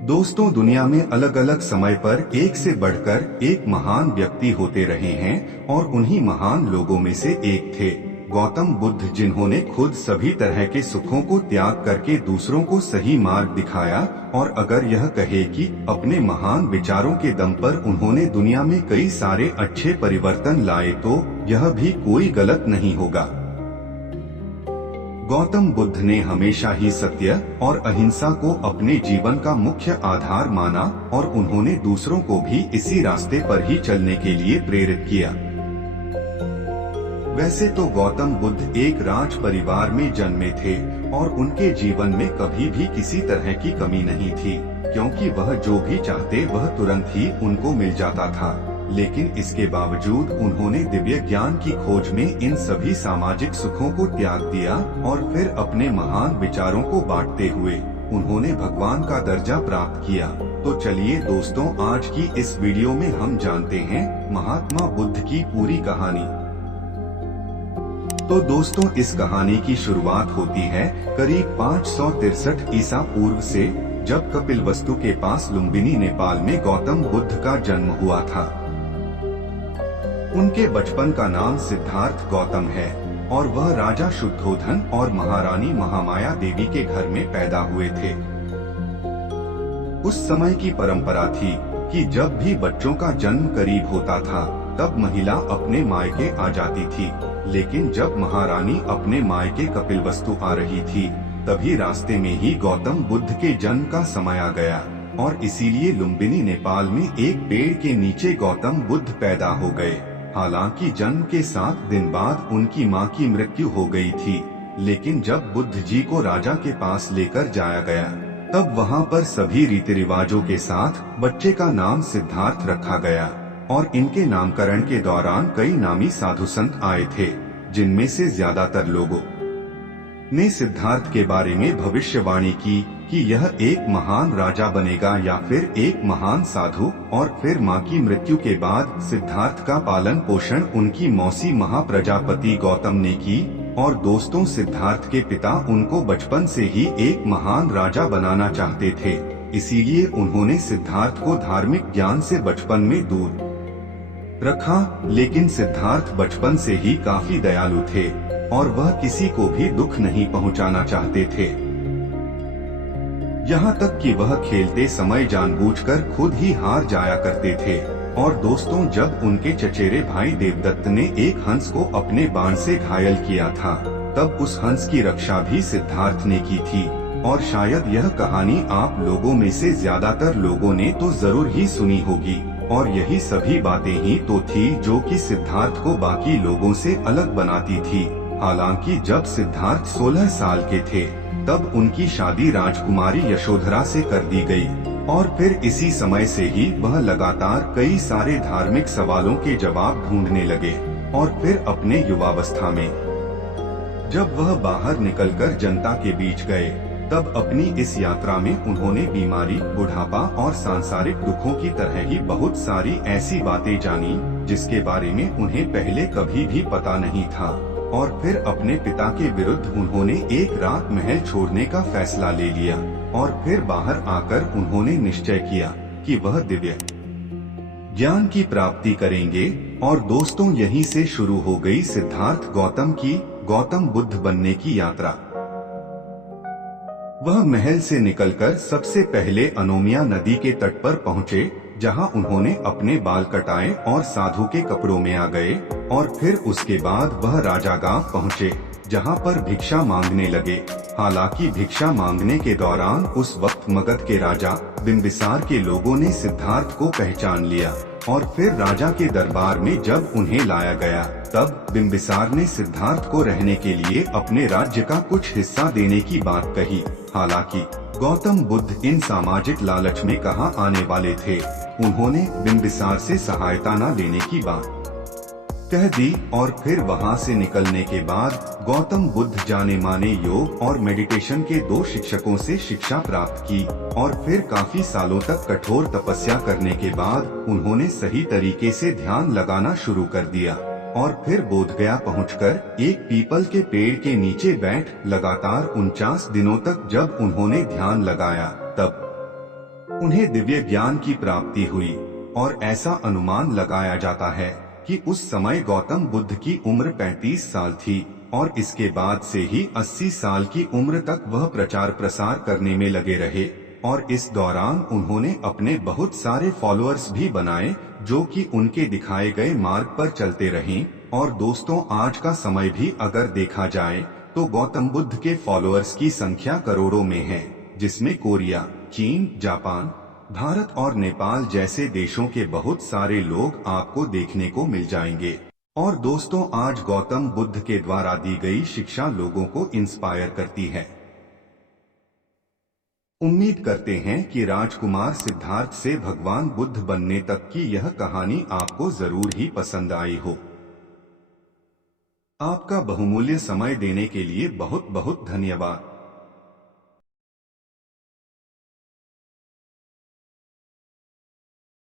दोस्तों, दुनिया में अलग अलग समय पर एक से बढ़कर एक महान व्यक्ति होते रहे हैं और उन्हीं महान लोगों में से एक थे गौतम बुद्ध, जिन्होंने खुद सभी तरह के सुखों को त्याग करके दूसरों को सही मार्ग दिखाया। और अगर यह कहे कि अपने महान विचारों के दम पर उन्होंने दुनिया में कई सारे अच्छे परिवर्तन लाए, तो यह भी कोई गलत नहीं होगा। गौतम बुद्ध ने हमेशा ही सत्य और अहिंसा को अपने जीवन का मुख्य आधार माना और उन्होंने दूसरों को भी इसी रास्ते पर ही चलने के लिए प्रेरित किया। वैसे तो गौतम बुद्ध एक राज परिवार में जन्मे थे और उनके जीवन में कभी भी किसी तरह की कमी नहीं थी, क्योंकि वह जो भी चाहते वह तुरंत ही उनको मिल जाता था। लेकिन इसके बावजूद उन्होंने दिव्य ज्ञान की खोज में इन सभी सामाजिक सुखों को त्याग दिया और फिर अपने महान विचारों को बांटते हुए उन्होंने भगवान का दर्जा प्राप्त किया। तो चलिए दोस्तों, आज की इस वीडियो में हम जानते हैं महात्मा बुद्ध की पूरी कहानी। तो दोस्तों, इस कहानी की शुरुआत होती है करीब 563 ईसा पूर्व से, जब कपिलवस्तु के पास लुम्बिनी, नेपाल में गौतम बुद्ध का जन्म हुआ था। उनके बचपन का नाम सिद्धार्थ गौतम है और वह राजा शुद्धोधन और महारानी महामाया देवी के घर में पैदा हुए थे। उस समय की परंपरा थी कि जब भी बच्चों का जन्म करीब होता था तब महिला अपने मायके आ जाती थी, लेकिन जब महारानी अपने मायके कपिलवस्तु आ रही थी तभी रास्ते में ही गौतम बुद्ध के जन्म का समय आ गया और इसीलिए लुम्बिनी, नेपाल में एक पेड़ के नीचे गौतम बुद्ध पैदा हो गए। हालांकि जन्म के 7 दिन बाद उनकी मां की मृत्यु हो गई थी, लेकिन जब बुद्ध जी को राजा के पास लेकर जाया गया तब वहां पर सभी रीति रिवाजों के साथ बच्चे का नाम सिद्धार्थ रखा गया और इनके नामकरण के दौरान कई नामी साधु संत आए थे, जिनमें से ज्यादातर लोगों ने सिद्धार्थ के बारे में भविष्यवाणी की कि यह एक महान राजा बनेगा या फिर एक महान साधु। और फिर मां की मृत्यु के बाद सिद्धार्थ का पालन पोषण उनकी मौसी महाप्रजापति गौतम ने की। और दोस्तों, सिद्धार्थ के पिता उनको बचपन से ही एक महान राजा बनाना चाहते थे, इसीलिए उन्होंने सिद्धार्थ को धार्मिक ज्ञान से बचपन में दूर रखा। लेकिन सिद्धार्थ बचपन से ही काफी दयालु थे और वह किसी को भी दुख नहीं पहुंचाना चाहते थे। यहाँ तक कि वह खेलते समय जानबूझकर खुद ही हार जाया करते थे। और दोस्तों, जब उनके चचेरे भाई देवदत्त ने एक हंस को अपने बाण से घायल किया था तब उस हंस की रक्षा भी सिद्धार्थ ने की थी। और शायद यह कहानी आप लोगों में से ज्यादातर लोगों ने तो जरूर ही सुनी होगी। और यही सभी बातें ही तो थी जो कि सिद्धार्थ को बाकी लोगों से अलग बनाती थी। हालांकि जब सिद्धार्थ 16 साल के थे तब उनकी शादी राजकुमारी यशोधरा से कर दी गई और फिर इसी समय से ही वह लगातार कई सारे धार्मिक सवालों के जवाब ढूंढने लगे। और फिर अपने युवावस्था में जब वह बाहर निकलकर जनता के बीच गए तब अपनी इस यात्रा में उन्होंने बीमारी, बुढ़ापा और सांसारिक दुखों की तरह ही बहुत सारी ऐसी बातें जानी जिसके बारे में उन्हें पहले कभी भी पता नहीं था। और फिर अपने पिता के विरुद्ध उन्होंने एक रात महल छोड़ने का फैसला ले लिया और फिर बाहर आकर उन्होंने निश्चय किया कि वह दिव्य ज्ञान की प्राप्ति करेंगे। और दोस्तों, यहीं से शुरू हो गई सिद्धार्थ गौतम की गौतम बुद्ध बनने की यात्रा। वह महल से निकलकर सबसे पहले अनोमिया नदी के तट पर पहुँचे, जहां उन्होंने अपने बाल कटाए और साधु के कपड़ों में आ गए। और फिर उसके बाद वह राजा गांव पहुँचे, जहां पर भिक्षा मांगने लगे। हालांकि भिक्षा मांगने के दौरान उस वक्त मगध के राजा बिंबिसार के लोगों ने सिद्धार्थ को पहचान लिया और फिर राजा के दरबार में जब उन्हें लाया गया तब बिंबिसार ने सिद्धार्थ को रहने के लिए अपने राज्य का कुछ हिस्सा देने की बात कही। हालांकि गौतम बुद्ध इन सामाजिक लालच में कहाँ आने वाले थे। उन्होंने बिंबिसार से सहायता न लेने की बात कह दी और फिर वहां से निकलने के बाद गौतम बुद्ध जाने माने योग और मेडिटेशन के 2 शिक्षकों से शिक्षा प्राप्त की। और फिर काफी सालों तक कठोर तपस्या करने के बाद उन्होंने सही तरीके से ध्यान लगाना शुरू कर दिया। और फिर बोधगया पहुंचकर एक पीपल के पेड़ के नीचे बैठ लगातार 49 दिनों तक जब उन्होंने ध्यान लगाया तब उन्हें दिव्य ज्ञान की प्राप्ति हुई और ऐसा अनुमान लगाया जाता है कि उस समय गौतम बुद्ध की उम्र 35 साल थी और इसके बाद से ही 80 साल की उम्र तक वह प्रचार प्रसार करने में लगे रहे और इस दौरान उन्होंने अपने बहुत सारे फॉलोअर्स भी बनाए जो कि उनके दिखाए गए मार्ग पर चलते रहें। और दोस्तों, आज का समय भी अगर देखा जाए तो गौतम बुद्ध के फॉलोअर्स की संख्या करोड़ों में है, जिसमें कोरिया, चीन, जापान, भारत और नेपाल जैसे देशों के बहुत सारे लोग आपको देखने को मिल जाएंगे। और दोस्तों, आज गौतम बुद्ध के द्वारा दी गई शिक्षा लोगों को इंस्पायर करती है। उम्मीद करते हैं कि राजकुमार सिद्धार्थ से भगवान बुद्ध बनने तक की यह कहानी आपको जरूर ही पसंद आई हो। आपका बहुमूल्य समय देने के लिए बहुत बहुत धन्यवाद।